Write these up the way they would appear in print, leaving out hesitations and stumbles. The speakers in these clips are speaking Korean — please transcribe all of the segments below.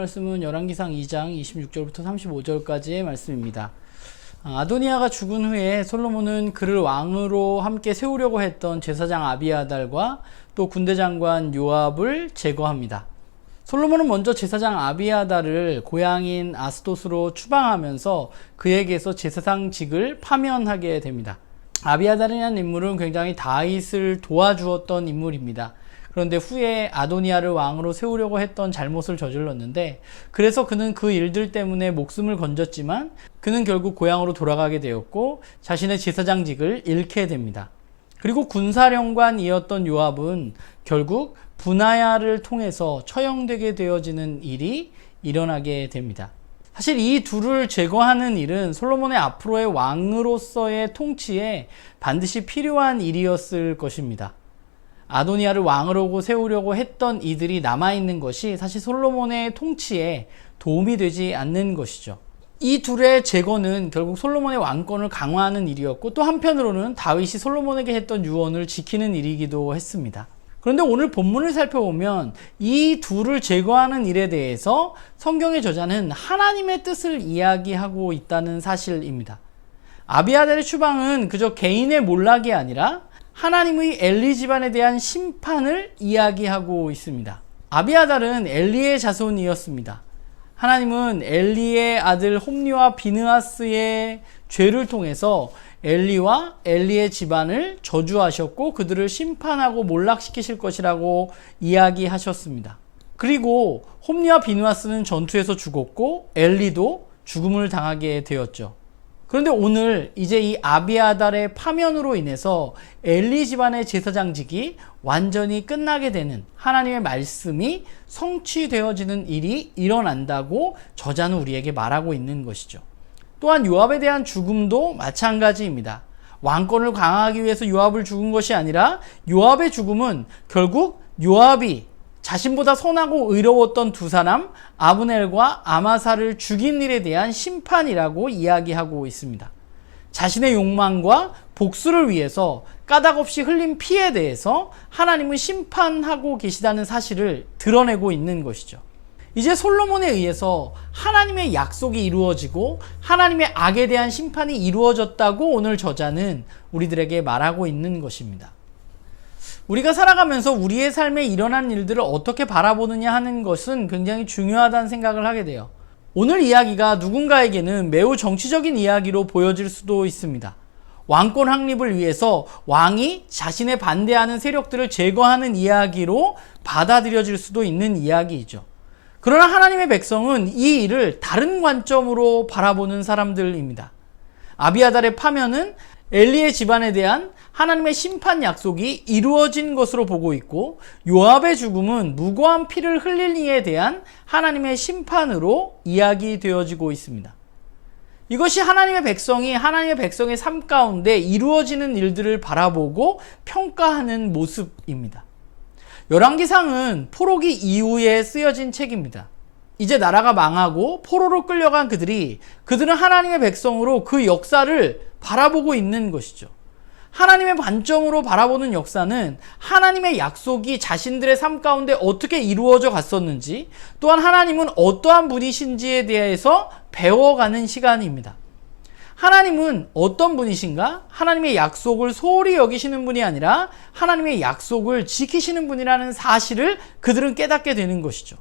말씀은 열왕기상 2장 26절부터 35절까지의 말씀입니다. 아도니아가 죽은 후에 솔로몬은 그를 왕으로 함께 세우려고 했던 제사장 아비아달과 또 군대장관 요압을 제거합니다. 솔로몬은 먼저 제사장 아비아달을 고향인 아스돗으로 추방하면서 그에게서 제사장직을 파면하게 됩니다. 아비아달이라는 인물은 굉장히 다윗을 도와주었던 인물입니다. 그런데 후에 아도니아를 왕으로 세우려고 했던 잘못을 저질렀는데, 그래서 그는 그 일들 때문에 목숨을 건졌지만 그는 결국 고향으로 돌아가게 되었고 자신의 제사장직을 잃게 됩니다. 그리고 군사령관이었던 요압은 결국 분하야를 통해서 처형되게 되어지는 일이 일어나게 됩니다. 사실 이 둘을 제거하는 일은 솔로몬의 앞으로의 왕으로서의 통치에 반드시 필요한 일이었을 것입니다. 아도니아를 왕으로 세우려고 했던 이들이 남아있는 것이 사실 솔로몬의 통치에 도움이 되지 않는 것이죠. 이 둘의 제거는 결국 솔로몬의 왕권을 강화하는 일이었고, 또 한편으로는 다윗이 솔로몬에게 했던 유언을 지키는 일이기도 했습니다. 그런데 오늘 본문을 살펴보면 이 둘을 제거하는 일에 대해서 성경의 저자는 하나님의 뜻을 이야기하고 있다는 사실입니다. 아비아달의 추방은 그저 개인의 몰락이 아니라 하나님의 엘리 집안에 대한 심판을 이야기하고 있습니다. 아비아달은 엘리의 자손이었습니다. 하나님은 엘리의 아들 홈리와 비느하스의 죄를 통해서 엘리와 엘리의 집안을 저주하셨고 그들을 심판하고 몰락시키실 것이라고 이야기하셨습니다. 그리고 홈리와 비느하스는 전투에서 죽었고 엘리도 죽음을 당하게 되었죠. 그런데 오늘 이제 이 아비아달의 파면으로 인해서 엘리 집안의 제사장직이 완전히 끝나게 되는, 하나님의 말씀이 성취되어지는 일이 일어난다고 저자는 우리에게 말하고 있는 것이죠. 또한 요압에 대한 죽음도 마찬가지입니다. 왕권을 강화하기 위해서 요압을 죽은 것이 아니라 요압의 죽음은 결국 요압이 자신보다 선하고 의로웠던 두 사람 아브넬과 아마사를 죽인 일에 대한 심판이라고 이야기하고 있습니다. 자신의 욕망과 복수를 위해서 까닭없이 흘린 피에 대해서 하나님은 심판하고 계시다는 사실을 드러내고 있는 것이죠. 이제 솔로몬에 의해서 하나님의 약속이 이루어지고 하나님의 악에 대한 심판이 이루어졌다고 오늘 저자는 우리들에게 말하고 있는 것입니다. 우리가 살아가면서 우리의 삶에 일어난 일들을 어떻게 바라보느냐 하는 것은 굉장히 중요하다는 생각을 하게 돼요. 오늘 이야기가 누군가에게는 매우 정치적인 이야기로 보여질 수도 있습니다. 왕권 확립을 위해서 왕이 자신에 반대하는 세력들을 제거하는 이야기로 받아들여질 수도 있는 이야기이죠. 그러나 하나님의 백성은 이 일을 다른 관점으로 바라보는 사람들입니다. 아비아달의 파면은 엘리의 집안에 대한 하나님의 심판 약속이 이루어진 것으로 보고 있고, 요압의 죽음은 무고한 피를 흘린 이에 대한 하나님의 심판으로 이야기되어지고 있습니다. 이것이 하나님의 백성의 삶 가운데 이루어지는 일들을 바라보고 평가하는 모습입니다. 열왕기상은 포로기 이후에 쓰여진 책입니다. 이제 나라가 망하고 포로로 끌려간 그들은 하나님의 백성으로 그 역사를 바라보고 있는 것이죠. 하나님의 관점으로 바라보는 역사는 하나님의 약속이 자신들의 삶 가운데 어떻게 이루어져 갔었는지, 또한 하나님은 어떠한 분이신지에 대해서 배워가는 시간입니다. 하나님은 어떤 분이신가? 하나님의 약속을 소홀히 여기시는 분이 아니라 하나님의 약속을 지키시는 분이라는 사실을 그들은 깨닫게 되는 것이죠.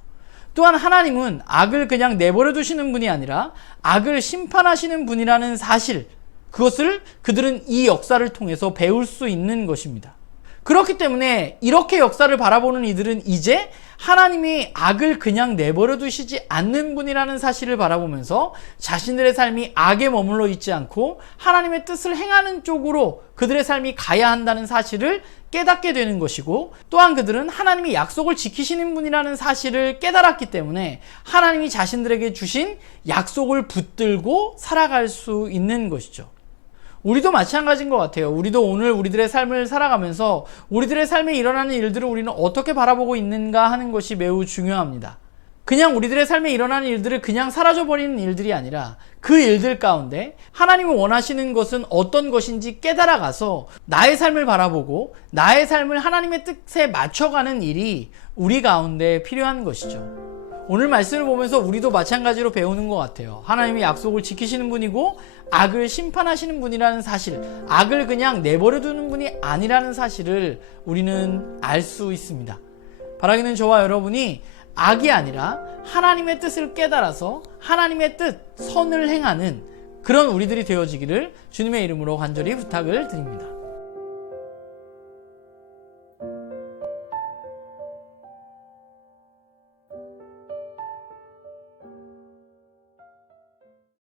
또한 하나님은 악을 그냥 내버려 두시는 분이 아니라 악을 심판하시는 분이라는 사실, 그것을 그들은 이 역사를 통해서 배울 수 있는 것입니다. 그렇기 때문에 이렇게 역사를 바라보는 이들은 이제 하나님이 악을 그냥 내버려 두시지 않는 분이라는 사실을 바라보면서 자신들의 삶이 악에 머물러 있지 않고 하나님의 뜻을 행하는 쪽으로 그들의 삶이 가야 한다는 사실을 깨닫게 되는 것이고, 또한 그들은 하나님이 약속을 지키시는 분이라는 사실을 깨달았기 때문에 하나님이 자신들에게 주신 약속을 붙들고 살아갈 수 있는 것이죠. 우리도 마찬가지인 것 같아요. 우리도 오늘 우리들의 삶을 살아가면서 우리들의 삶에 일어나는 일들을 우리는 어떻게 바라보고 있는가 하는 것이 매우 중요합니다. 그냥 우리들의 삶에 일어나는 일들을 그냥 사라져버리는 일들이 아니라 그 일들 가운데 하나님이 원하시는 것은 어떤 것인지 깨달아가서 나의 삶을 바라보고 나의 삶을 하나님의 뜻에 맞춰가는 일이 우리 가운데 필요한 것이죠. 오늘 말씀을 보면서 우리도 마찬가지로 배우는 것 같아요. 하나님이 약속을 지키시는 분이고 악을 심판하시는 분이라는 사실, 악을 그냥 내버려 두는 분이 아니라는 사실을 우리는 알 수 있습니다. 바라기는 저와 여러분이 악이 아니라 하나님의 뜻을 깨달아서 하나님의 뜻, 선을 행하는 그런 우리들이 되어지기를 주님의 이름으로 간절히 부탁을 드립니다.